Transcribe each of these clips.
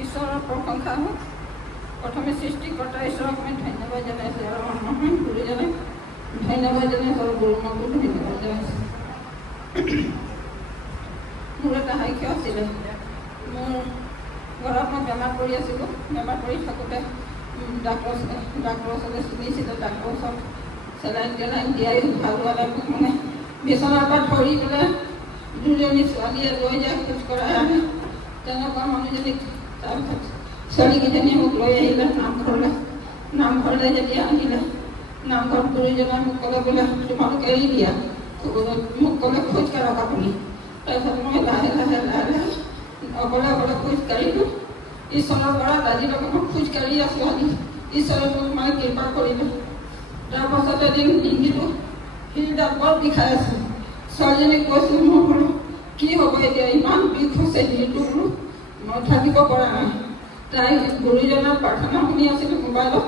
ঈশ্বৰৰ প্ৰশংসা হওক। প্ৰথমে সৃষ্টিকৰ্তা ঈশ্বৰক মই ধন্যবাদ জনাইছোঁ আৰু মহান গুৰুজনক ধন্যবাদ জনাইছোঁ আৰু গুৰুমাকো ধন্যবাদ জনাইছোঁ। মোৰ এটা সাক্ষ্য আছিলে। মোৰ ঘৰত মই বেমাৰ পৰি আছিলোঁ। বেমাৰ পৰি থাকোঁতে ডাক্তৰৰ ওচৰলৈ চিনিছিলোঁ। ডাক্তৰৰ ওচৰত চেলাইন দিয়াইও ভাল হোৱা নাই। মোক মানে বিচনাৰ পৰা ধৰি পেলাই দুজনী ছোৱালীয়ে লৈ যায়, খোজ কঢ়াই আহে। তেনেকুৱা মানুহজনীক তাৰপিছত ছোৱালীকেইজনীয়ে মোক লৈ আহিলে নামঘৰলৈ যেতিয়া আহিলে, নামঘৰত গুৰুজনে মোক ক'লে বোলে তোমালোকে এৰি দিয়া, মোক ক'লে খোজ কাঢ়ক আপুনি। তাৰপিছত মই লাহে অকলে খোজ কাঢ়িলোঁ। ঈশ্বৰৰ পৰা আজিলৈকে মই খোজ কাঢ়ি আছোঁ। আজি ঈশ্বৰে মোক মানে কৃপা কৰিলে। তাৰপাছত এদিন ডিঙিটো শিৰডাল বৰ বিষাই আছে। ছোৱালীজনীক কৈছোঁ, মই বোলো কি হ'ব এতিয়া, ইমান বিষ হৈছে শিৰটো, বোলো মই থাকিব পৰা নাই। তাই গুৰুজনাৰ প্ৰাৰ্থনা শুনি আছিলোঁ মোবাইলত।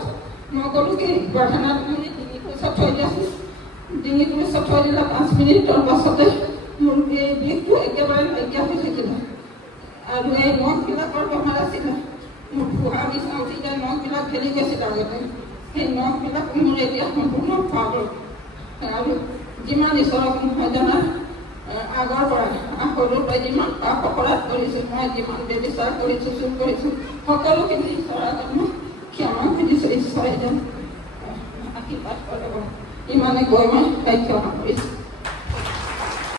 মই ক'লোঁ কি প্ৰাৰ্থনাত শুনি ডিঙিটো চথৈ দিয়াছোঁ। ডিঙিটো চথৈ দিলে 5 মিনিটৰ পাছতে মোৰ এই বিষটো একেবাৰে নাইকিয়া হৈ থাকিলে। আৰু এই নখবিলাকৰ বেমাৰ আছিলে। মোৰ ফুহা বিচনা উঠি যায়, নখবিলাক ফেলি গৈছিলে আগতে। সেই নখবিলাক মোৰ এতিয়া সম্পূৰ্ণ ভাল হ'ল। আৰু যিমান ঈশ্বৰক মই জনা আগৰ পৰা সৰুৰ পৰা যিমান পাপ অপৰাধ কৰিছোঁ, মই যিমান ব্যৱচাৰ কৰিছোঁ, চুৰ কৰিছোঁ, সকলোখিনি ঈশ্বৰৰ আগত মই ক্ষমা খুজিছোঁ। ঈশ্বৰে যেন আশীৰ্বাদ কৰিব। ইমানে কৈ মই সাক্ষ্য কৰিছোঁ।